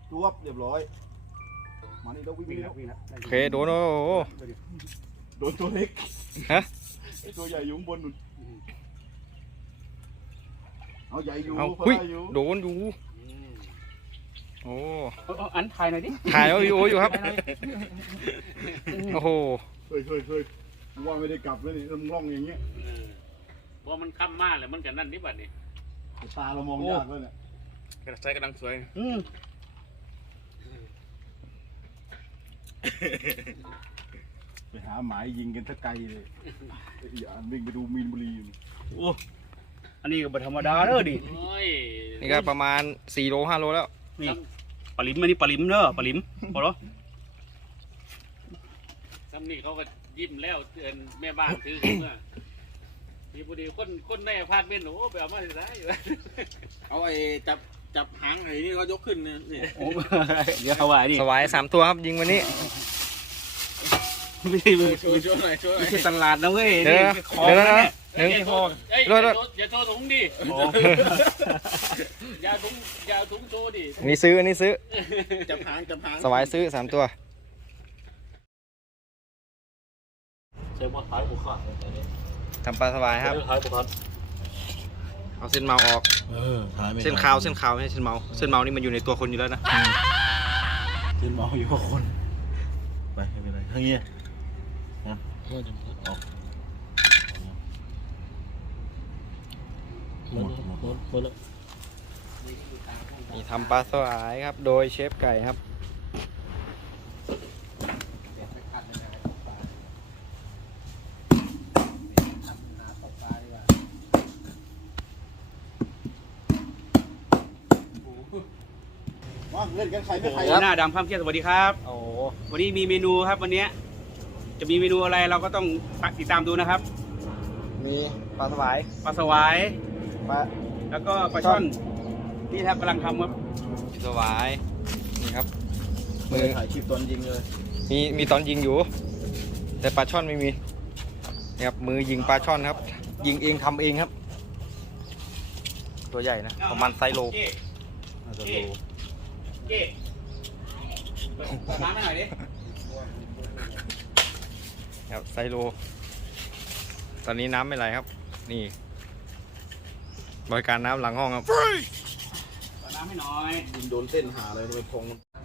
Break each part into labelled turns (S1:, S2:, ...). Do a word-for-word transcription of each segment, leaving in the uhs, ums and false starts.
S1: รวบเรียบร้อยมานี่เราวิ่ง
S2: วิ่ง
S1: แล้
S2: แล้ว ววิ่งแล้ว
S3: โอเคโดนโอ้โห
S1: โดนตัวเล็ก
S3: ฮะ
S1: ไอตัวใหญ่อยู่ข้างบนนู่นเอาใหญ่อยู่
S3: เอา
S1: พอ
S3: หุ้ย
S1: ได้อยู่
S3: โดนอยู่โอ้
S2: อันถ่ายหน่อยดิ
S3: ถ่ายเอาวิดีโออยู่ครับโอ้โห
S1: เฮ้ยเฮ้ยเฮ้ยกูว่าไม่ได้กลับแล้วนี่เริ่มร่องอย่างเงี้ย
S4: เพราะมันค่ำมากเลยมันกันนั่นนี่บัดนี่
S1: ตาเรามองยากเลยเนี่ย
S4: กระใช้กำลังสวย
S2: อืม
S1: ไปหาหมายยิงกันสักไกลเลยไอ้อ่านวิ่งไปดูมีนบุรีอยู่
S2: โอ้อันนี้ก็บ่ธรรมดาเด้อดิ
S4: โอ้ย
S3: นี่ก็ประมาณสี่โลห้าโลแล้ว
S2: นี่ปลาลิมอันนี้ปลาลิมเด้อปลาลิมพอแล้ว
S4: ซ้ำนี่เขาก็ยิ้มแล้วเตือนแม่บ้านถือขึ้นมาทีพอดีคนคนในอพาร์ตเมนต์โอ้ไปเอามาที่ไหนอยู่
S5: เอาไอ้จับจับหางไอ้นี่ก็ยกขึ้นเนี่ยนี่
S2: โอ้เดี๋ยวเอาไว้ดิ
S3: สวายสามตัวครับยิงวันนี้
S2: ไม่ใช่ไม่
S5: ช่วยช่วยหน่อยช่วยหน่อย
S2: ใช่ตลาดนะเว้ย
S3: เดี๋ยว
S2: นี่ของ
S3: เดี๋ยว
S2: นะ
S3: นะ
S2: เนี่ย
S3: หนึ่ง
S2: ไอ้พอ
S4: เอ้ย
S3: โทษโทษ
S4: อย่าโชว์ถุงดิ
S2: โอ้
S4: อย่าถุงอย่าถุงโชว์ดิ
S3: อันนี้ซื้ออันนี้ซื้อ
S5: จับหางจับหาง
S3: สวายซื้อสามตัว
S5: เชื่อว่าท้ายบุคคล
S3: ทำปลาสวายครับ
S5: ท้ายบุคคล
S3: เอาเส้นเมาออก
S5: เออท้ายไม่
S3: เส้นขาวเส้นขาวไม่ใช่เส้นเมาเส้นเมานี่มันอยู่ในตัวคนอยู่แล้วนะ
S5: เส้นเมาอยู่กับคนไปไม่เป็นไรทั้งนี้นะออกหมดหมดหมดหมดแล้ว
S3: นี่ทำปลาสวายครับ โดยเชฟไก่ครับ
S1: มาเล่นกันใครไม่ใคร
S2: โหหน้าดำข้ามเที่ยงสวัสดีครับ
S3: โอ้
S2: วันนี้มีเมนูครับวันนี้จะมีเมนูอะไรเราก็ต้องติดตามดูนะครับ
S3: มีปลาสวาย
S2: ปลาสวาย
S3: ปลา
S2: แล้วก็ปลาช่อนที่แทบกำลังทำครับ
S3: สวายนี่ครับ
S5: มื
S3: มื
S5: อ
S3: อ
S5: ถ่ายคลิปตอนยิงเลย
S3: มีมีตอนยิงอยู่ แต่ปลาช่อนไม่มีนี่ครับมือยิงปลาช่อนครับ ยิงเองทำเองครับ ตัวใหญ่นะประมาณไซส์โล
S2: เจ๊
S5: น่าจะโล
S2: เจ๊เปิดน้ำให้หน่อยดิ
S3: ครับไซโล ตอนนี้น้ำไม่ไหลครับ นี่ บริการน้ำหลังห้องครับ
S2: เปิดน้ำให้หน่อย
S5: ยิงโดนเส้นหาเลยทำไมพง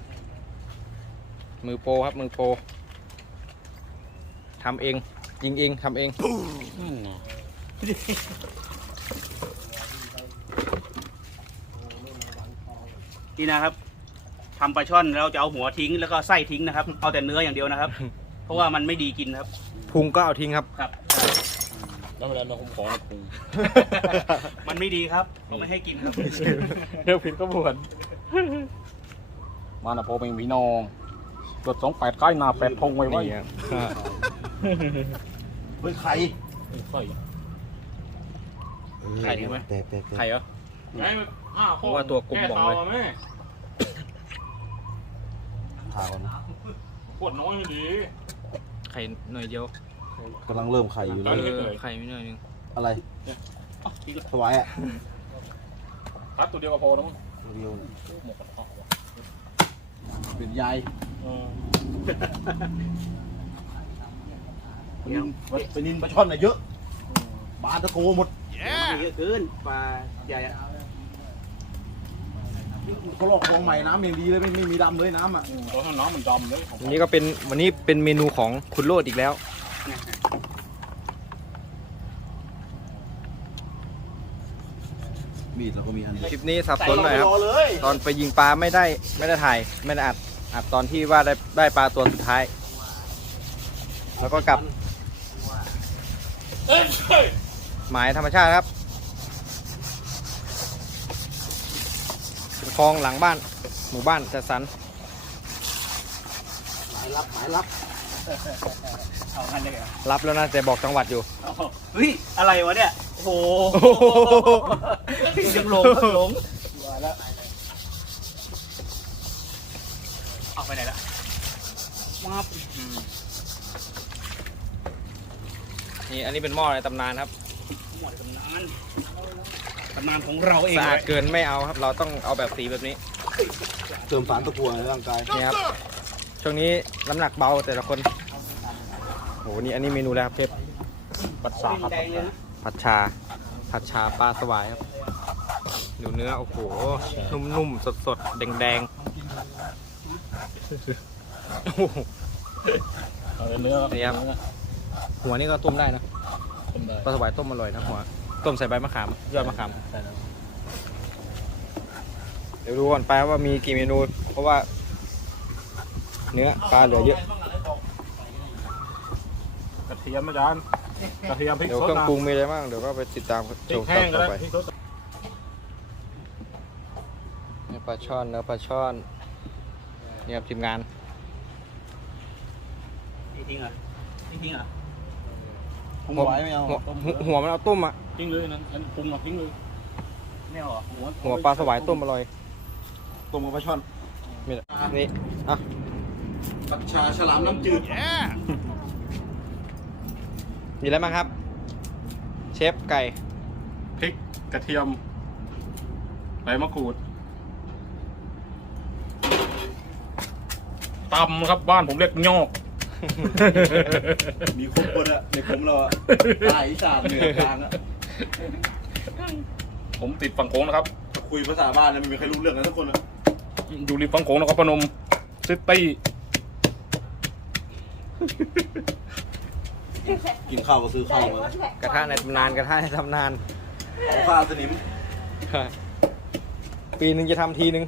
S3: มือโปรครับมือโปรทำเอง ยิงเองทำเอง
S2: นี่นะครับทำปลาช่อนแล้วจะเอาหัวทิ้งแล้วก็ไส้ทิ้งนะครับ เอาแต่เนื้ออย่างเดียวนะครับ เพราะว่ามันไม่ดีกินครับ
S3: พุงก็เอาทิ้งครับ
S2: ครับ
S5: แล้วเวลาเราขอนะพุง
S2: มันไม่ดีครับเราไม่ให้กินครับ
S3: เรื่องผิดก็บวน
S5: มานะโปเป็นพี่น้องตรวจสองแปดใกล้นาแปดพงไว้ไว้
S3: นี่ครับ
S1: เฮ้ยใคร
S5: ไข่
S2: ไข่ดีไหม
S5: แปดแปด
S3: ไข่เหรอ
S4: ไอ้อ้าว
S3: เพราะว่าตัวกลมบ่องเลย
S4: แม่
S5: ทาก่อนนะ
S4: ขวดน้อยดี
S3: ไข่หน่อยเดียว
S5: กำลังเริ่มไข่อยู่
S3: เอ
S5: เลย
S3: อไข่ไม่หน่อยนึง
S5: อะไรถวายอ่ะ
S4: ครับตัวเดียวก็พอแล้วมั้ง
S5: เดียวเป็นยายปนินปนินปลาช่อนน่ะเยอะปลาตะโกหมด
S2: มันเยอะเกินปลาใหญ่อะ
S5: เขาลอกคลองใหม่น้ำอย่างดีเลยไม่ไม่มีดำเลยน้ำอ่ะ
S4: ตัวข้างน้องมันดำเลย
S3: วันนี้ก็เป็นวันนี้เป็นเมนูของคุณโรดอีกแล้ว
S5: มีดเราก็มีอัน
S3: คลิปนี้สับสนหน่อยครับ
S5: รอเลย
S3: ตอนไปยิงปลาไม่ได้ไม่ได้ถ่ายไม่ได้อัดอัดตอนที่ว่าได้ได้ปลาตัวสุดท้าย แล้วก็กลับหมายธรรมชาติครับเป็นคลองหลังบ้านหมู่บ้านจัดสรร
S5: หมายรับหมายรับ
S2: เอาอันเลยเหรอ
S3: รับแล้วนะแต่บอกจังหวัดอยู่
S2: เอาเฮ้ยอะไรวะเนี่ยโอ้โหยังหลงหลงเอาไปไหนละมาบ
S3: นี่อันนี้เป็นหม้อในตำนานครับ
S2: หมดตำนานตำนานของเราเอง
S3: สะอาด
S2: เลย
S3: เกินไม่เอาครับ เราต้องเอาแบบสีแบบนี้
S2: โ
S5: เติมสารตะกั่วในร่างกาย
S3: นี่ครับช่วงนี้น้ำหนักเบาแต่ละคนโหนี่อันนี้เมนูแล้วครับเชฟ
S2: ปัดสาครับ
S3: ผัดชาผัดชาปลาสวายครับดูเนื้อโอ้โหนุ่มๆสดๆแดงๆโอ้โห
S5: เอาเนื้อ
S3: นี่ครับ หัวนี่ก็ต้มได้นะ
S5: ต้มได้
S3: ปลาสวายต้มอร่อยนะหัวต้มใส่ใบมะขามยอดมะขาม
S5: ใช่แล้ว
S3: เดี๋ยวดูก่อนไปว่ามีกี่เมนู เพราะว่า เนื้อปลาเหลือเยอะ
S1: กระเทียมอาจารย์กระเทียมพริก
S3: เดี๋ยว
S1: ส
S3: เค
S1: ด
S3: รื่อง
S1: นะ
S3: ปรุงมีอะไรบ้างเดี๋ยวก็ไปติดตาม
S1: พริ
S3: ช
S1: ก
S3: ม
S1: แห้
S3: ตอน
S1: งก็
S3: ต่อ
S1: ได้
S3: ไป
S1: พริกสด
S3: เนื้อปลาช่อนเนื้อปลาช่อนนี่ครับทีมงาน
S2: นี่ทิ้งเหรอนี่ทิ้งเหรอ
S5: ปรุงไว้ไม่เอา
S3: หัวหัวหัวมันเอาต้มอ่ะ
S1: ทิ้งเลยนั้นนั้นปรุงอ่ะทิ้งเลย
S2: ไม่เอาเหรอ
S1: หัว
S3: หัวปลาสวายต้มอร่อย
S5: ต้มกับปลาช่อน
S3: นี่นี่อ่ะ
S5: ผัดชาฉลามน้ำจืด
S3: มีอะไรบ้างครับ เชฟไก่
S1: พริกกระเทียมใบมะกรูดตำครับบ้านผมเรียกยอก
S5: มีครบคนอะในผมเราอะใต้อีสานเหนือกลางอะ
S1: ผมติดฝั่งโค้งนะครับ
S5: คุยภาษาบ้านเนี่ยไม่มีใครรู้เรื่องกันสักคนอะ
S1: อยู่ริมฝั่งโค้งนครพนมซิตี้
S5: กินข้าวก็ซื้อข้าวมาก
S3: ระทะในตำนานกระทะในตำนาน
S5: เอาข้าวสนิม
S3: ปีหนึ่งจะทำทีนึง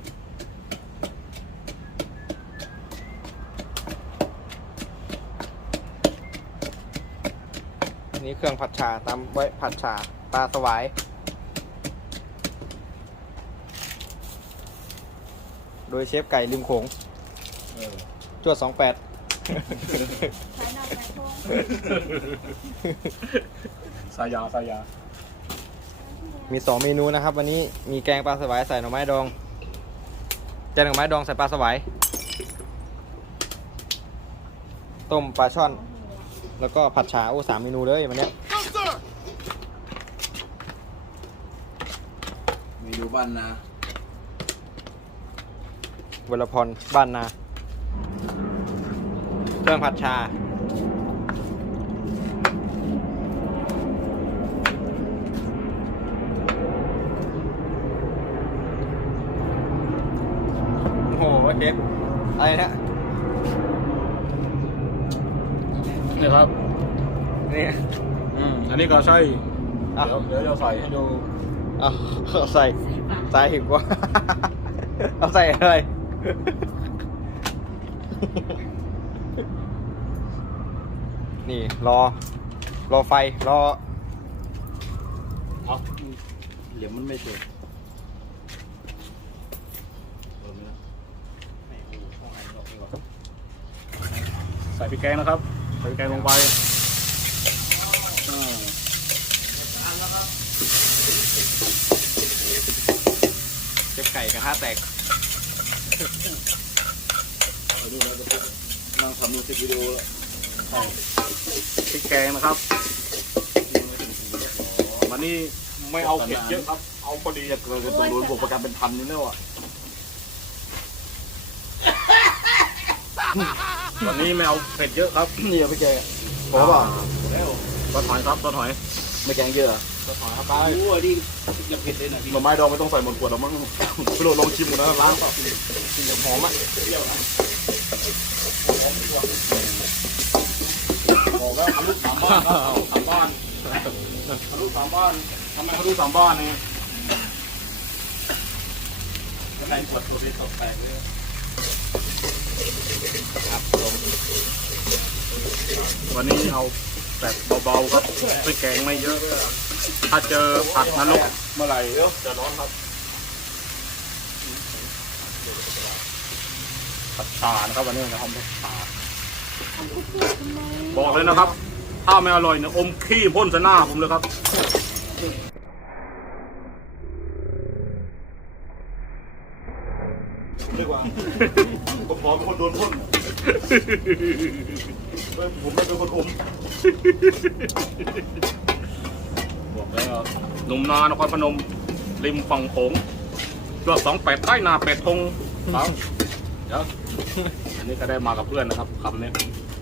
S3: นี่เครื่องผัดชาตามไว้ผัดชาปลาสวาย โดยเชฟไก่ริมโขงจวดสองแปด
S1: สายาสายา
S3: มีสองเมนูนะครับ วันนี้มีแกงปลาสวายใส่หน่อไม้ดองแกงหน่อไม้ดองใส่ปลาสวายต้มปลาช่อน แล้วก็ผัดฉาโอ้สามเมนูเลยวันเนี้ย
S5: มีอยู่บ้านนะ
S3: วรพรบ้านนาเครื่องผัดชาโอ้โหเชฟอะไรเนี่ย
S1: นี่ครับ
S3: นี่
S1: อืมอันนี้ก็ใช่
S3: อ่ะ
S1: เดี๋ยวเดี๋ยวจะใส่ให้ดู
S3: เอาเอาใส่ใส่ถึงว่า เอาใส่อะไร นี่รอ รอไฟ รอ
S1: เอา
S5: เหลี่ยมมันไม่เจอ
S1: ใส่พริกแกงนะครับใส่พริกแกงลงไปอ่า
S3: เจ็บไก่กระทะแตก
S5: เอาดูแล้วจะพวกนั่งทำมิวสิกวิดีโอแล้ว
S1: พริกแกงนะครับวันนี้ไม่เอาเผ็ดเยอะครับ เอาพอดี
S5: จะเราจะต้องโดนบวกประกันเป็นพันนี่แล้วอ่ะ
S1: วันนี้ไม่เอาเผ็ดเยอะครับ
S5: นี่อะพี่แกพอเปล่า
S1: ต้นหอยครับต้นหอย
S5: ไม่แกงเยอะอะ
S1: ต้นหอยครับไป
S2: โอ้ดิจะเผ็ดเลยนะพี่
S1: หน่อไม้ดองไม่ต้องใส่หมดขวดหรอกมั้งพี่โรดลองชิมหมดแล้วล้างก่อนกินกับหอมอ่ะบอกแล้วทะลุสามบ้านครับทะลุสามบ้านทะลุสามบ้านทำไมทะลุสามบ้านเนี่ย
S2: ก็ได้ปวดตัวเป็นตกแตกเลย
S3: ครับผม
S1: วันนี้เอาแบบเบาๆครับไม่แกงไม่เยอะ ถ้าเจอผัดนรกเมื่อไหร่เดี๋ยวจะร้อนครับผัดชานะครับวันนี้นะครับผัดชาบอกเลยนะครับ ถ้าไม่อร่อยเนี่ยอมขี้พ่นใส่หน้าผมเลยครับ
S5: ผมดีกว่าผมพร้อมเป็นคนโดนพ่นผมไม่เป็นคนอม
S1: บอกแล้วหนุ่มนานครพนมริมฝั่งโขงยอดสองแปดใต้นาเป็ดทงครับเดี๋ยวอันนี้ก็ได้มากับเพื่อนนะครับคำนี้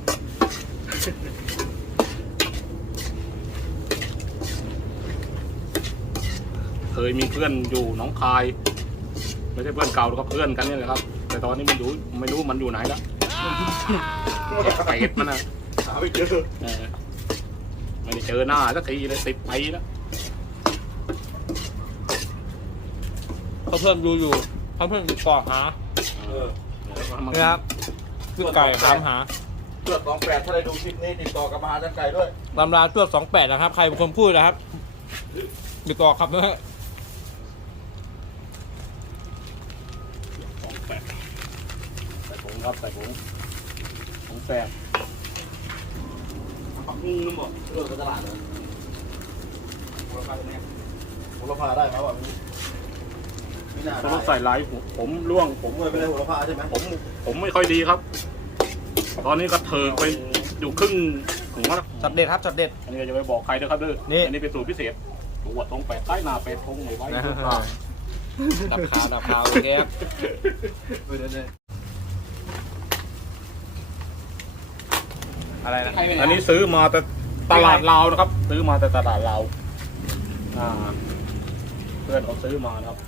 S1: เคยมีเพื่อนอยู่หนองคายไม่ใช่เพื่อนเก่าหรอกครับเพื่อนกันนี่แหละครับแต่ตอนนี้มันอยู่ไม่รู้มันอยู่ไหนแล้วเก็บมันนะหาไม่เจอไม่ได้เจอหน้าสักทีเลยสิบปีแล้ว
S3: เขาเพิ่มดูอยู่เขาเพิ่มติดต่อหา
S1: เออ
S3: เนี่ยครับคือไก่ถามหา
S5: เพื่อนสองแปดถ้าได้ดูคลิปนี้ติดต่อกับมหาจันไก่ด้วย
S3: ตำราตัวสองแปดนะครับ ใครเป็นคนพูดนะครับติดต่อครับนะ
S1: สองแปดใส่ผงครับใส่ผงผงแปด
S2: ปักงูนึงบอก
S5: เลือกตลาดเลย
S2: ราคาตรงนี้
S5: หัวละพาได้ไหมวะไม่น่า
S1: ต้
S5: ได้
S1: องใส่ไลท์ผมร่วงผม
S5: ผมไม่ได้หัวละพาใช่ไหม
S1: ผมผมไม่ค่อยดีครับ ตอนนี้ก็เถิกไปอยู่ครึ่งหัวแล้ว
S3: จัดเด็ดครับจัดเด็ด
S1: อันนี้จะไปบอกใครนะครับเด้อ
S3: นี่
S1: อันนี้เป็นสูตรพิเศษตัวตรงแปดใต้หนาเป็ดทงไม่ไว้
S3: นะฮะ ดับคาวดับคาวโอเคครับอะไรนะ
S1: อันนี้ซื้อมาแต่ตลาดลาวนะครับ ซื้อมาแต่ตลาดลาวอ่าเพื่อนเขาซื้อมานะครับ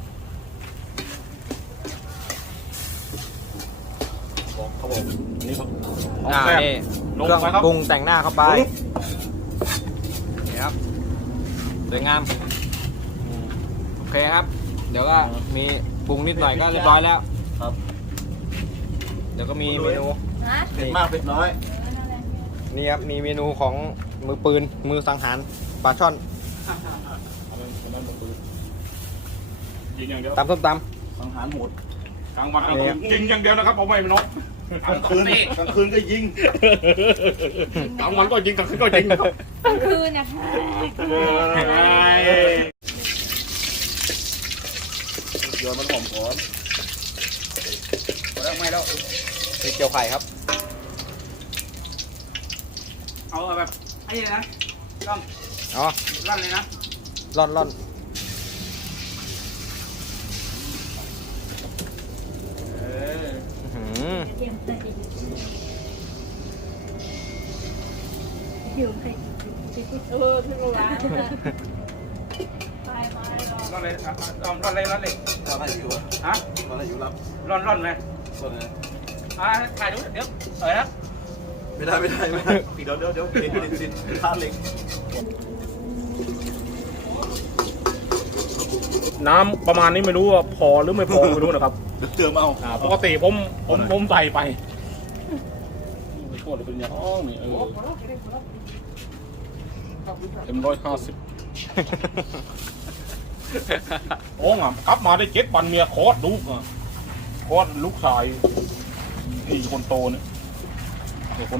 S1: บอกเขาบอกอันนี้เขา
S3: อ่า
S1: แซ่บ
S3: นี่
S1: ลง
S3: เครื่อง
S1: ไปครับ
S3: ปรุงแต่งหน้าเข้าไปนี่ครับสวยงามโอเคครับ เดี๋ยวก็มีปรุงนิดหน่อยก็เรียบร้อยแล้ว
S5: ครับ
S3: เดี๋ยวก็มีเมนู
S5: เผ็ดมากเผ็ดน้อย
S3: นี่ครับมีเมนูของมือปืนมือสังหารปลาช่อน
S1: อันนั้นอันนั้นมันปืนยิงอย่างเดียว
S3: ตำส้มต
S5: สังหารโหด
S1: กลางวันกลางคืนยิงอย่างเดียวนะครับผมไม่เป็นนก
S5: กลางคืนกลางคืนก็ยิง
S1: กลางวันก็ยิงกลางคืนก็ยิงนะครับ
S6: กลางคืนนะคะ
S5: โยนมันหอมก่อน
S2: แล้วไม่แล้ว
S3: ำมีเจียวไข่ครับ
S2: เอาแบบไอ้นี่นะต้อง
S3: อ๋อ
S2: ลั่นเลยนะ
S3: ร่อนร่อนเออ
S6: เดี๋ยวไปเดี๋ยวไปเออพี่โรล้างไปมาเลยรอ
S2: ลั่นเลยอ่ะอ่ะลั่นเลยลั่นเลย
S5: ตอนไหนอยู่
S2: ฮะ
S5: ตอนไหนอยู่รับ
S2: ร่อนร่อนเลย
S5: ตอนไหน
S2: อ่ะถ่ายดูเดี๋ยวเออนะ
S5: ไม่ได้ไม่ได้ไม่ได้เดี๋ยวเดี๋ยวเดี๋ยวติดติดติดคาดเหล็ก
S1: น้ำประมาณนี้ไม่รู้ว่าพอหรือไม่พอไม่รู้นะครับ
S5: เติมเอา
S1: อ่าปกติผมผมผมใส่ไปไม่โทษเลยเป็นอย่างอ้องนี่เออเต็มร้อยห้าสิบโอ้งอ่ะกลับมาได้เจ็ดวันเมียโคตรลูกอ่ะโคตรลูกชายนี่คนโตเนี่ยเดี๋ยวคน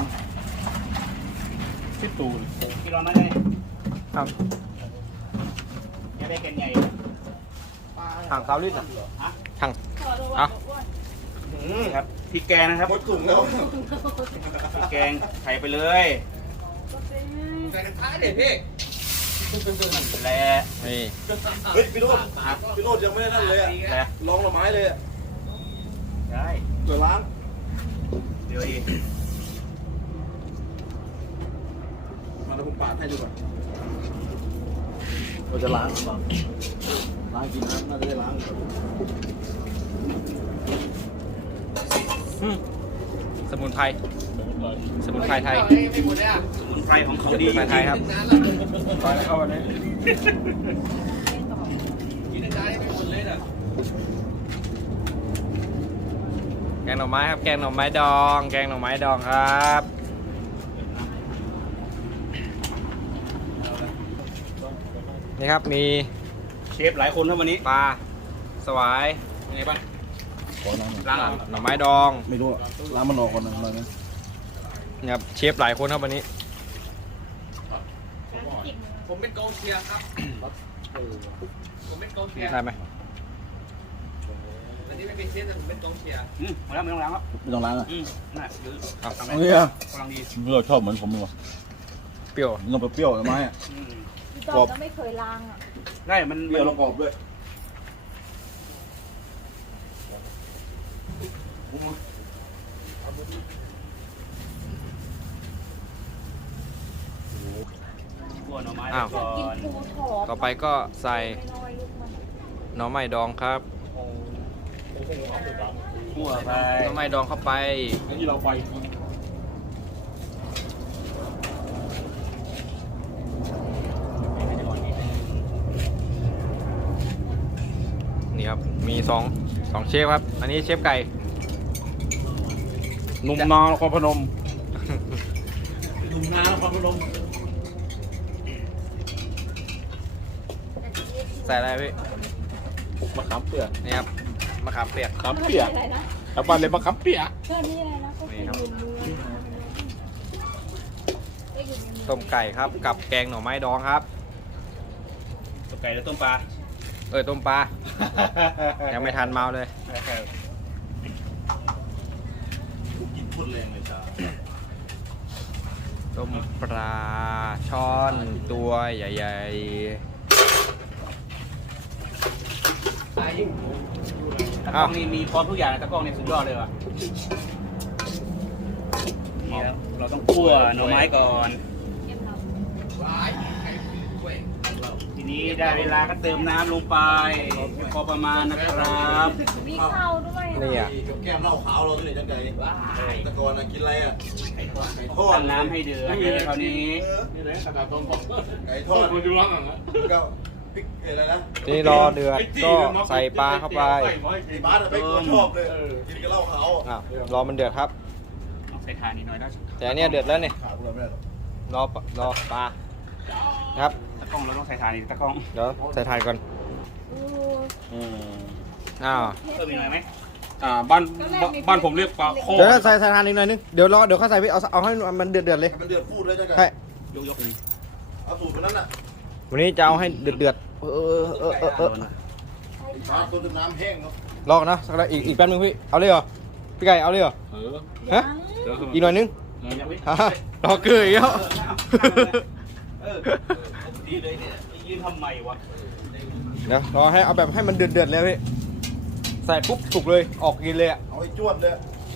S1: ที่ตูน
S2: กี่ร้อนนะเนี่ย
S3: ครับ
S2: ยังไม่เก่งไง
S3: ถังซาวลิตอ่ะถัง
S6: ขอดู
S3: เอา
S6: ว่า
S2: นี่ครับพริกแกงนะครับ
S5: หมดถุงแล้ว
S2: พริกแกงใส่ไปเลย
S5: ใส่กระทะเด็ดพี่
S2: แหละ
S3: นี่
S5: เฮ้ยพี่โรดพี่โรดยังไม่ได้นั่นเลยอ่ะ
S2: แหละ
S5: ลองละไม้เลยอ่ะ
S2: ได้
S5: เดี๋ยวล้าง
S2: เดี๋ยวอีก
S5: มาแล้วผมปาดให้ดูก่อนเราจะล้างก่อนล้างกินน้ำน่าจะได้ล้าง
S3: อืมสมุนไพรสมุนไพรไทย
S2: สมุนไพรของเขา
S3: สมุ
S2: ดี
S3: นไพรไทยครับ
S1: ไปแล้วครับวันนี้
S3: แกงหน่อไม้ครับแกงหน่อไม้ดอง แกงหน่อไม้ดองครับ นี่ครับมี
S2: เชฟหลายคนครับวันนี้
S3: ปลาสวาย
S2: เป็นไงบ้าง
S5: ขอน้ำหน่อย
S2: ล้างอ่ะ
S3: หน่อไม้ดอง
S5: ไม่รู้อะล้างมันออกก่อนนะหน่อยนะ
S3: นี่ครับเชฟหลายคนครับวันนี้
S4: ผมเป็นกองเชียร์ครับ ผมเป็นกองเชียร์
S3: ได้ไหม
S4: อันนี้ไม่เป็นเชฟแต่ผมเป็นกองเชียร์
S2: อืมมาแล้วไม่ต้องล้างครับ
S5: ไม่ต้องล้างอ่ะ
S2: อืมน่าหรือ
S3: ครับ
S2: ทำไง
S5: เอาเนี่ย
S2: กำลังดี
S5: เราชอบเหมือนผมเลยวะ
S3: เปรี้ยว
S5: มันต้องไปเปรี้ยวละไม้อะ
S2: อืม
S6: พี่ตอนก็ไม่เคยล้างอ่ะ
S2: ได้มัน
S5: เปรี้ยวแล้วกรอบด้วย
S2: คั่วหน่อไม้
S3: อ้าว
S2: ก่อ
S6: กิน
S2: น
S6: ปูถอด
S3: ต่อไปก็ใส่
S6: น้อยๆลูกมัน
S3: หน่อไม้ดองครับ
S2: คั่วไป
S3: หน่อไม้ดองเข้าไป
S1: ที่เราไป
S3: นี่ครับ มีสองสองเชฟครับ อันนี้เชฟไก่
S1: หนุ่มนานครพนม
S5: หนุ่มนาแล้วความพนม
S3: ใส่อะไรพี่
S1: มะขามเปียก
S3: นี่ครับมะขามเปียก
S1: มะขามเปียก
S6: อะไรนะ
S1: แล้วบ้านเลยมะขามเปียก
S6: ก็นี่อะไรนะก็คือลุงลุง
S3: ต้มไก่ครับ กับแกงหน่อไม้ดองครับ
S2: ต้มไก่แล้วต้มปลา
S3: เออต้มปลา ยังไม่ทันเมาเลย
S5: กินพูดแรงเลยจ้า
S3: ต้มปลาช่อนตัวใหญ่ๆ
S2: ตะกล้
S3: อ้า
S2: อ
S3: ว
S2: งนี่มีพร้อมทุกอย่างนะตะกล้องนี่สุดยอดเลยว่ะนี่ครับเราต้องคั่วหน่อไม้ก่อน ทีนี้ได้เวลาก็เติมน้ำลงไปพอประมาณนะครับ
S6: มีข้าวด้วย
S3: นี่อ่ะ
S5: กับแก้มเหล้าขาวเราที่ไหนจังไงตะกอนกินอะไรอ่ะไก่ทอดไก่ทอด
S2: ตั้งน้ำให้เดือดคราวนี้
S1: นี่แหละกระดาษต้ม
S5: ไก่ท
S1: ท
S5: อ
S1: อ
S5: ด
S1: ดมันอยู่ล่างอ่ะ
S5: ก็พริกอะไรนะ
S3: ทีนี้รอเดือดก็ใส่ปลาเข้าไป
S5: ไอ้บ้านอะไม่ควรชอบเลยกินกับเหล้าขาว
S3: อ้าวรอมันเดือดครับ
S2: เอาใส่ทานนิดหน่อยได้
S3: แต่อันเนี้ยเดือดแล้วเนี่ย
S5: ขาดพวกเราไม่ได้หรอก
S3: รอปะรอปลาครับ
S2: ตะกล้องเราต้องใส่ทานอีกตะกล้อง
S3: เดี๋ยวใส่ถ่านก่อน
S1: อืม
S3: อ้าว
S2: เพิ่มอีกหน่อยไหม
S1: อ่าบ้านบ้านผมเรียกปลาโค
S3: เดี๋ยวใส่ใส่ถ่านอีกหน่อยนึงเดี๋ยวรอเดี๋ยวเขาใส่พี่เอาเอาให้มันเดือดเดือดๆเลย
S5: ให้มันเดือดพูดเลยจังไง
S3: ใช่
S2: ยกยกๆนี่
S5: เอาสูตรมันนั้นน่ะ
S3: วันนี้จะเอาให้เดือดเดือดๆเออเออเออเออ
S5: ไอ้ฟ้าต้นน้ำแห้งเนาะ
S3: รอก่อนนะสักระอีกอีกแป๊บนึงพี่เอาเลยเหรอพี่ไก่เอาเลยเหรอ
S1: เออ
S3: ฮะ
S1: เดี๋ยว
S3: อีกหน่อยนึง
S2: ยังไม่
S3: ฮะรอเกลืออีกแล้ว
S2: เออดีเลยเนี่ยยืนทำไมวะ
S3: เดี๋ยวรอให้เอาแบบให้มันเดือดเดือดๆเลยพี่ใส่ปุ๊บสุกเลยออกกินเลยอ่ะ
S5: เอาไอ้จวดเลย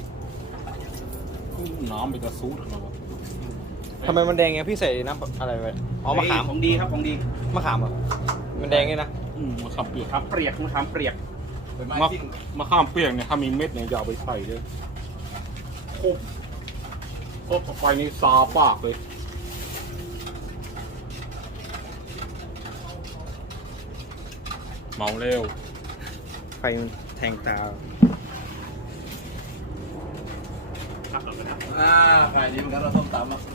S1: น้ำเป็นกระซูดเรา
S3: ทำไมมันแดงไงพี่ใส่น้ำอะไรไปอ๋อมะขาม
S2: ของดีครับของดี
S3: มะขามเหรอมันแดงไงนะ
S1: อืมมะขามเปียก
S2: มะขามเปียกมะขามเปียก
S5: ไปไม้
S1: มะ
S5: ทิ้ง
S1: มะขามเปียกเนี่ยถ้ามีเม็ดเนี่ยอย่าเอาไปใส่เลยโคบโคบเข้าไปนี่ซาปากเลยเมาเร็ว
S3: ไฟมันแทงตา
S2: ครับเราไปนะ
S5: อ่าขายดีเหมือนกันเราส้มตำอ่ะ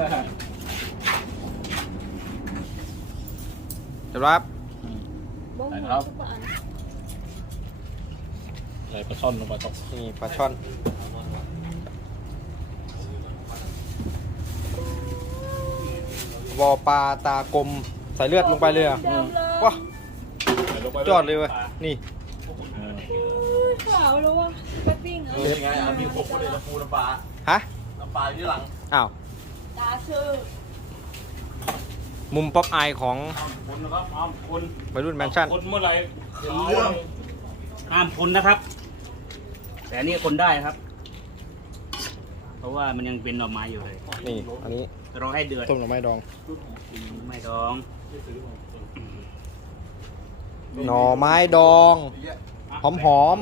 S3: จบแล้วครับ
S6: บ้ง
S1: ไหน
S6: ห
S1: ครับ
S6: ทุกอัน
S1: ใส่ปลาช่อนลงไปต้อง
S3: นี่ปลาช่อนวอปลาตากลมใส่เลือดลงไปเลยเหรอ่ะ
S6: เดิมเลย
S3: ว้า
S1: ใส่ลงไป
S3: จอดเลยเว้ยนี่
S1: เออ
S6: ขาวแล้ววะไปปิ้ง
S5: เอ
S6: เอา
S5: อยังไงอ่ะมีครบเลยน้ำปูน้ำปลา
S3: ฮะ
S5: น้ำปลาอยู่ที่หลัง
S3: อ้าว
S6: ตาชื่อ
S3: มุมป๊อปอายของ
S1: คนนะครับอ้ามคน
S3: วัยรุ่นแมนชั่น
S1: คนเมื่อไหร่
S5: เห็นเรื่อง
S2: ห้ามคนนะครับ แต่อันนี่คนได้ครับ เพราะว่ามันยังเป็นหน่อไม้อยู่เลย
S3: นี่อันนี้
S2: รอให้เดือด
S3: ต้มหน่อไม้ดอง
S2: ไม่ดอง
S3: หน่อไม้ดอง หอมหอม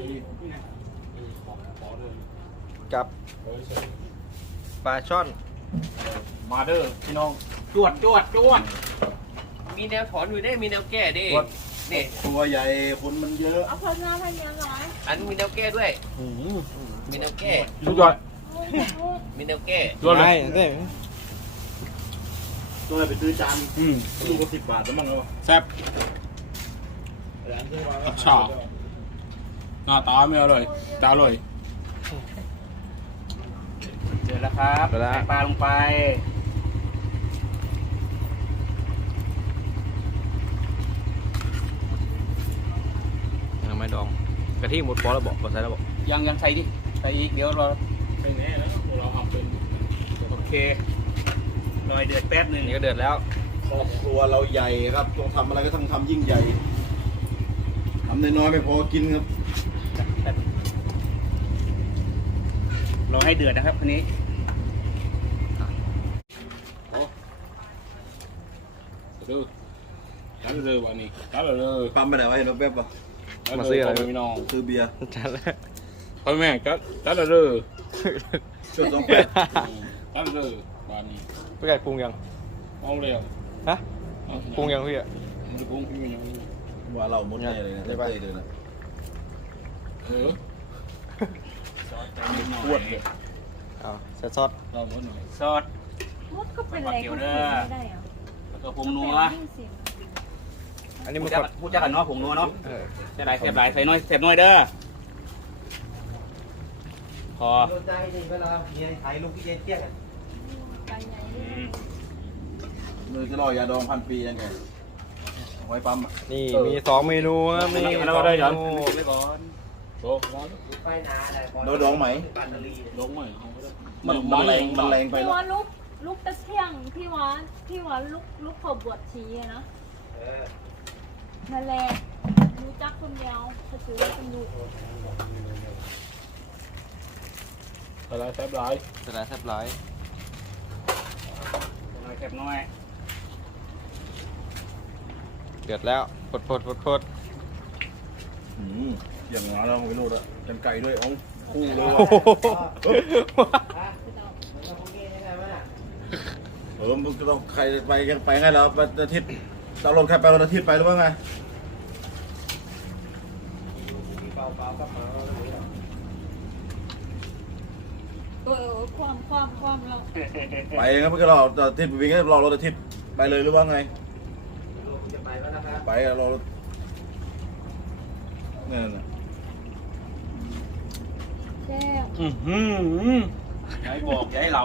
S3: ๆกับปลาช่อน
S1: มาเด้อพี่น้อง
S2: จวดจวดจวด
S7: มีแนวถอนอยู่ได้มีแนวแก้ดินี่
S5: ตัวใหญ่คนมันเยอะ
S6: เอาคนหน้าให้เมียหน่อย
S7: อันมีแนวแก้ด้วย
S3: อืม
S7: มีแนวแก้
S1: สุดยอด
S7: มีแนวแก้
S1: ยอดเล
S3: ใช่
S1: ย
S3: ใช่
S5: ตัวไปซื้อจาน
S1: อืม
S5: ลูกละสิบบาทแล้วมั้งเนาะ
S1: แซ่บอับฉาหน้าตาไม่อร่อยแต่อร่อย
S2: เดือดแล้วครับใส่ปลาลงไป
S3: หน่อไม้ดองกะทิหมดพอแล้วบอกพอใส่แล้วบอก
S2: ยังยังใส่ดิใส่อีกเดี๋ยวเรา
S1: ไม่แน่แล้วเราทำเป็น
S2: โอเครอยเดือดแป๊บหนึ่ง
S3: นี่ก็เดือดแล้ว
S5: ครอบครัวเราใหญ่ครับต้องทำอะไรก็ต้องทำยิ่งใหญ่ทำน้อยๆไม่พอกินครับ
S2: รอให้เดือดนะครับคันนี้
S1: ดูจัดเลยวันนี้จัดเลย
S5: ปั๊มไปไหนวะเห็นรถเบ๊บป่ะ
S3: มาซื้ออะไร
S1: พี่น้อง
S5: ซื้อเบียร์
S3: จัดแล้ว
S1: พ่อแม่จัดจัดเลย
S5: ชุดสองแปด
S1: จัดเลยวันนี้
S3: พี่ไก่ปรุงยัง
S1: เอาเร็ว
S3: ฮะปรุงยังพี่อะ
S1: มันจะพุ่งพี่ยัง
S5: ว่าเราหมดใจเลยนะได้ไปเลยนะ
S1: เออปวดเลย
S3: อ้าวใส่ซอส
S1: เราหมดหน่อย
S2: ซอส
S6: มดก็เป็นอะไรก็ไม่ได้เหรอ
S2: แล้วก็ผงนัว
S6: ยิ่งเสียง
S3: อันนี้
S2: พู
S3: มั
S2: ด
S3: น
S2: จั
S3: ก
S2: ก
S3: ด
S2: พูดจักกันเนาะผงนัวเนาะ
S3: เออ
S2: ใส่หลายเสียบหลายใส่น้อยเสียบน้อยเด้อพอ
S7: ใจดิเวลาเมียถ่ายลูกที่เย็นเตี้ยกัน
S6: ไปไหน
S2: อืม
S5: เลยจะรอยาดองพันปียังไงไว้ปั๊ม
S3: นี่มีสองเมนูครับมี
S1: เราได้ยัน
S3: เมนู
S2: ไว้ก่อน
S1: โชคร้อน
S7: ไปนาอะไรพอ
S5: โดนดองไหม
S7: แบตเตอรี่
S1: ลงใหม่เอาก็ได้
S5: มันมันแรงมันแรงไป
S6: พี่
S5: แล้ว
S6: ว่าลุกลุกตะเที่ยงพี่ว่าพี่ว่าลุกลุกเขาบวชชีอะนะ
S7: เออ
S6: นั่นแหละรู้จักคนเดียวเขาถือว่าเป็นลูก
S1: อะไรแซ่บหลาย
S3: ใส่หลายแซ่บหลาย
S2: น้อยเสียบน้อย
S3: เดือดแล้วพดพดพดพด
S5: อืมอย่างนั้นเราไม่รู้ละกันไก่ด้วยอ๋อคู่เลย
S3: โอ้
S5: ว่ะ
S3: โห
S7: แล้วพวกนี้ยังไงวะน่ะ
S5: เออมึงก็ต้องใครไปกันไปไงเราวันอาทิตย์เราลงใครไปวันอาทิตย์ไปหรือว่าไง
S7: เปล่าเปล่ากับเปล่าแล้วนี่หรอ
S6: เออความความความเรา
S5: ไปงั้นมันก็รออาทิตย์วิ่งก็รอรถอาทิตย์ไปเลยหรือว่าไง
S7: ลูกจะไปแล้วนะครับ
S5: ไปอะรอรถนี่นน่ะ
S6: แก้ว
S1: อือหือ
S2: อย่าให้บอกอย่าให้เหลา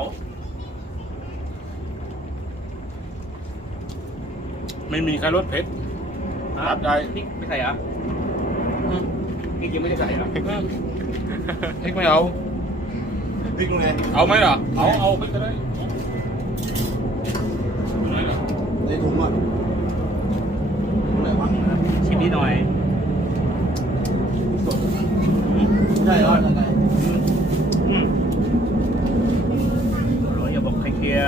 S1: ไม่มีใครลดเผ็ดรับได้
S2: พริกไม่ใส่เหรอพริกยังไม่ได้ใส่เหรอ
S1: พริกไม่เอา
S5: พริกลุงไง
S1: เอาไหมล่ะเอาเอาไปก็ได้เอาไหนล่ะ
S5: ในถุงอ่ะถุงไหนวะ
S2: ชิมนิดหน่อย
S5: ใช่เหรอยังไง
S2: อืมโรยอย่าบอกไข่เคียว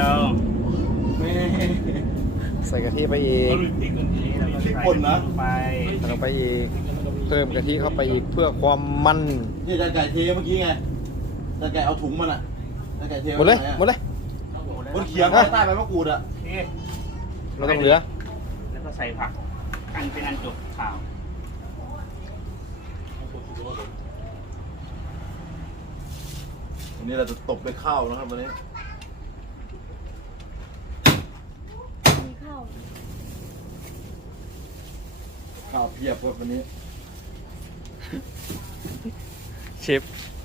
S3: ใส่กะทิไปอีก
S2: นี่เราก็ใส่ลงไป
S3: ใส่ลงไปอีกเพิ่มกะทิเข้าไปอีกเพื่อความมัน
S5: นี่จานไก่เทเมื่อกี้ไงจานไก่เอาถุงมันอ่ะจานไก่เท
S3: หมดเลยหมดเลย
S5: บนเขียงใต้ใต้ใบมะกรูดอ่ะ
S2: โอเค
S3: ไม่ต้องเหลือ
S2: แล้วก็ใส่ผักอันเป็นอันจบข่าว
S5: วันนี้เราจะตบไปข้าวนะครับวันนี้
S6: มีข้าว
S5: ข้าวเพียบครับวันนี้
S3: เชฟ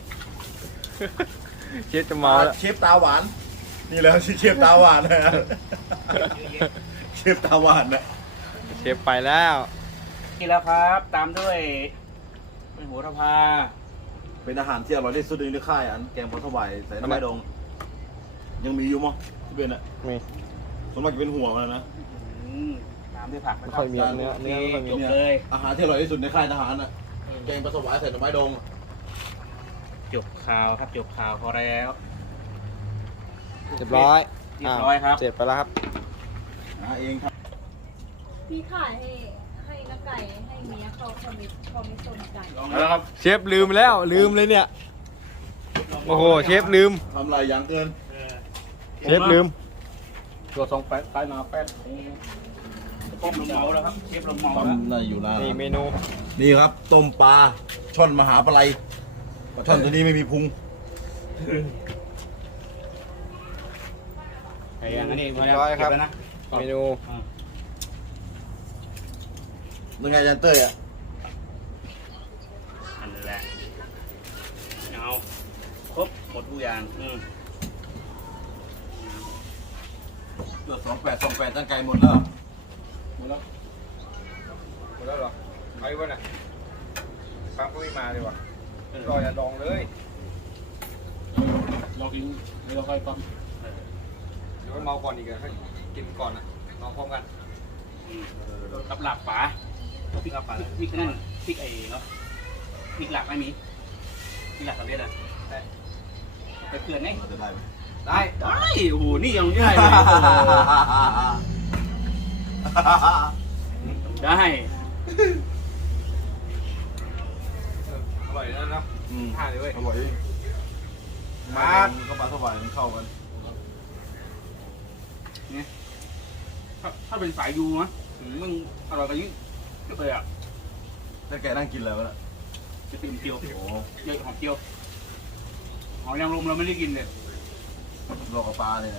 S3: เชฟจะเมาแล้ว
S5: เชฟตาหวาน นี่แหล้วเชฟตาหวานนะเชฟตาหวานนะ
S3: เชฟไปแล้ว
S2: นี่แล้วครับ ตามด้วยเป็นโหระพา
S5: เป็นอาหารที่อร่อยที่สุดในค่ายอันแกงปลาถวายใส่น้ำไม้ดอง ยังมีอยู่มั้งที่เป็นอ่ะ
S3: มี
S5: ส่วนมากจะเป็นหัวมันนะ
S2: อืมตามด้วยผัก
S3: ไม่ค่อยมีเนื้อเนื้อไม่ค่อยมี
S2: จบเลย
S5: อาหารที่อร่อยที่สุดในค่ายทหารอ่ะแกงปลาถวายใส่น้ำไม้ดอง
S2: จบข่าวครับจบข่าวพอแล้ว
S3: เรียบร้อย
S2: เรียบร้อยครับ
S3: เสร็จไปแล้วครับ
S5: หาเองครับ
S6: พี่ขายให้ให้นักไก่ให้เมียเขาเขาไม่เขาไม่สนใจ
S2: ลอง
S1: เอา
S2: แล้
S1: ละ
S2: ว
S1: ครับ
S3: เชฟลืมแล้วลืมเลยเนี่ย โอ้โหเชฟลืม
S5: ทำลายอย่างเกิน
S3: เชฟลืม
S1: ตัวสองแปดใต้นาแปด
S2: ต้มลงเมาแล้วครับเชฟลงเมาแล้ว
S5: ทำได้อยู่นะ
S3: นี่เมนู
S5: นี่ครับต้มปลาช่อนมหาปลาไหลปลาช่อนตัวนี้ไม่มีพุง
S2: ไอ้ยังอันนี้มา
S3: เรี
S2: แล้
S3: ยว บร้อยครับ
S2: เก็บแล้วนะ
S3: เมนู
S2: อ่า
S5: ยังไงจันเต้ยอ่ะ
S2: อันนั้นแหละเอาครบหมดทุกอย่างอืม
S5: เลือดสองแปดสองแปดตั้งไกลหมดแล้ว
S1: หมดแล้ว
S3: หมดแล้วเหรอใครวะเนี่ยปั๊บก็ไม่มาเลยวะรออย่าดองเลย
S1: เรากินเราค่อยปั๊ม
S3: เดี๋ยวเมาก่อนอีกอะให้กินก่อนนะเมาพร้อมกัน
S2: อืมกับหลับป๋าพริกหลับป๋าพริกนั่นพริกไอ้เนาะพริกหลักไม่มีพริกหลักสำเร็จอ่ะ
S3: ใช่
S2: กแต่เกลือนไง
S5: จะได้ไหม
S2: ได้ได้โอ้โหนี่ยังได้เลยได้
S3: อร่อยนะนะ
S5: อืม
S3: ท่าเลยเว้ย
S5: อร่อย
S3: มา
S5: ก็ปลาสวายมันเข้ากัน
S2: ถ้าถ้าเป็นสายยูนะอืมมึงอร่อยกว่านี้เยอะเลยอ่ะ
S5: ถ้าแกนั่งกินแล้วนะ
S2: จะตื่นเกี๊ยว
S5: โอ้
S2: เยอะหอมเกี๊ยวหอมยางรมเราไม่ได้กินเลย
S5: ลอกกับปลาเนี่ย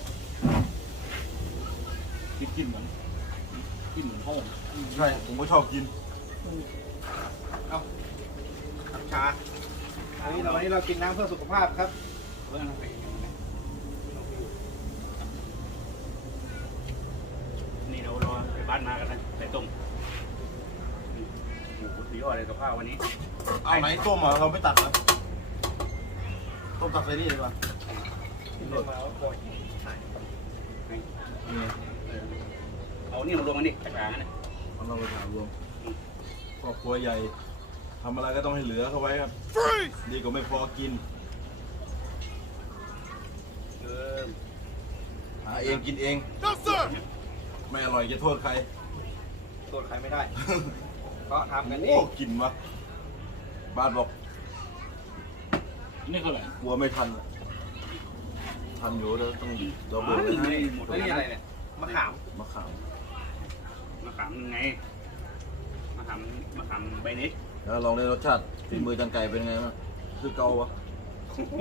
S1: กินกินเหมือนกินเหมือนห้อง
S5: ใช่ผมก็ชอบกิน
S3: น้ำชาวันนี้เราวันนี้เรากินน้ำเพื่อสุขภาพครับ
S2: เพื่อนเราไปนี่เรารอไปบ้านมากันนะใส่ต้มโอ้โหสุดยอดเลยกับข้าววันนี้
S5: เอาไหนต้มอ่ะเราไม่ตัดนะต้มตัดใส่นี่ดีกว่า
S2: เอานี่มารวมกันดิกระถางนะ
S5: มันเราไปถามรวมครอบครัวใหญ่ทำอะไรก็ต้องให้เหลือเข้าไว้ครับดีกว่าไม่พอกิน
S2: เออ
S5: หาเองกินเองไม่อร่อยจะโทษใคร
S3: โทษใครไม่ได้ ก็ทำกันเอ
S5: โอ้
S3: ง
S5: กินวะบ้านบอก
S1: นี่เท่าไหร่
S5: กลัวไม่ทันอะทันอยู่แล้วต้องเราเบิกเลยนะ
S2: หมด
S3: แล้วนี่อะไรเนี่ยมะขาม
S5: มะขาม
S2: มะขามไงมะขามมะขามใบเน็ต
S5: แล้วลองได้รสชาติฝีมือจังไก่เป็นไงบ้างคือเกาวะ
S3: โอ้โห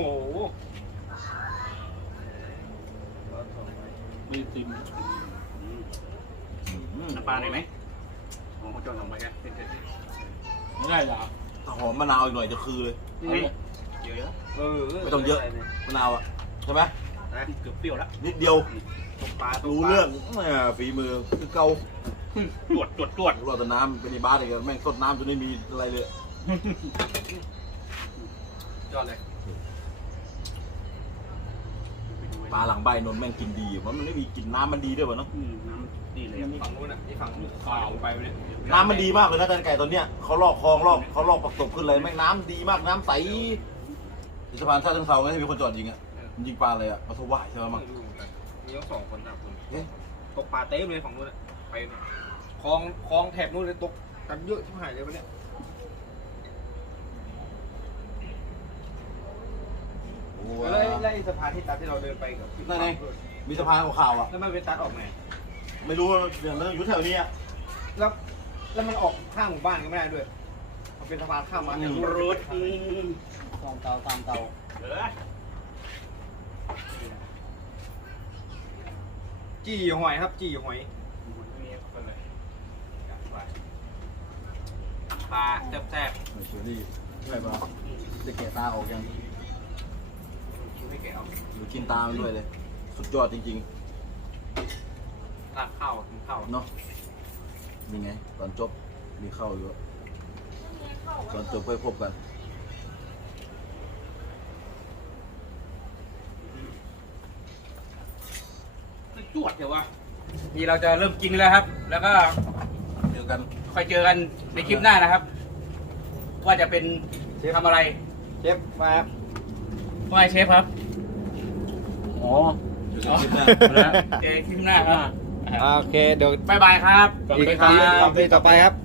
S1: ไม่ติม
S5: อืม
S2: น้ำปลาได้ไหมโอ้โหจอนสองใบแค่
S1: ไม่ได้หรอ
S5: ถ้าหอมมะนาวอีกหน่อยจะคือเลย
S2: นี่เยอะ
S3: เออ
S5: ไม่ต้องเยอะ มะนาวอ่ะใช่ไหม
S3: นะ
S2: ๆเกือบเปรี้ยวแล้ว
S5: นิดเดียว
S3: ตกปลาตก
S5: รู้
S3: ปลา
S5: เรื่องแหมฝีมือคือเกา
S2: ตรวจตรวจตรวจ
S5: เราแต่น้ำเป็นในบ้านเลยกันแม่งสดน้ำจนไม่มีอะไรเลย
S3: ยอดเลย
S5: ปลาหลังใบนนท์แม่งกินดีว่ามันไม่มีกลิ่นน้ำมันดีด้วยวะเนาะ
S2: อืมน้ำนี่เลยอะ
S3: ฝั่งนู้นอ่ะนี่ฝั่งข่าวไปเนี่ย
S5: น้ำมันดีมากเลยนะจันไก่ตอนเนี้ยเขาลอกคลองลอกเขาลอกปักตบขึ้นเลยแม่งน้ำดีมากน้ำใสที่สะพานท่าเชิงเซาไงที่มีคนจอดยิงอ่ะมันยิงปลาอะไรอ่ะปลาสวายใช่ไหมมั้ง
S3: ไม่รู้เหมือนกันมีทั้งสองคนนะคุณ
S5: เอ๊ะ
S3: ตกปลาเต็มเลยฝั่งนู้นอ่ะไปคลองคลองแถบนู้นเลยตกกันเยอะที่หายเลยวันเนี้ย
S5: โอ้
S3: แล้ว
S5: ย
S3: ไล่สะพานที่ตัดที่เราเดินไปกับ
S5: นั่นเอง มีสะพานขาวๆอ่ะ
S3: แล้วมันไปตัดออกไหน
S5: ไม่รู้ว่าอย่างนั้นอยู่แถวนี้อ่ะ
S3: แล้วแล้วมันออกข้างหมู่บ้านก็ไม่ได้ด้วยมันเป็นสะพานข้ามมาจากนู้น
S2: รูดอืม
S7: ตามเตาตามเตา
S2: เออ
S3: จี้หอยครับจี้หอย
S2: ปลาแซ่บ
S5: เฮ้ยเชอรี่ใช่ปะจะแกะตาออกยัง
S3: ๆไม่แกะเอา
S5: หรือกินตามันด้วยเลย สุดยอดจริง
S3: ตักข้าวกินข้าว
S5: ๆ เนาะนี่ไง ตอนจบมีเข้าอยู่อะตอนจบค่อยพบกัน
S2: ๆจวดเดี๋ยววะนี่เราจะเริ่มกินแล้วครับ แล้วก็
S5: เจอกัน
S2: ค่อยเจอกันในคลิปหน้านะครับ ว่าจะเป็นทำอะไร
S3: เชฟมาครับ
S2: ว่าไงเชฟครับ
S1: อ๋อ
S5: เจอกันคลิปหน้า
S2: เจอคลิปหน้าครับ
S3: โอเคเดี๋ยว
S2: บ๊ายบายครับ
S1: สวัสดีครับ
S3: ต่อไปครับ